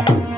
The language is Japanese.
you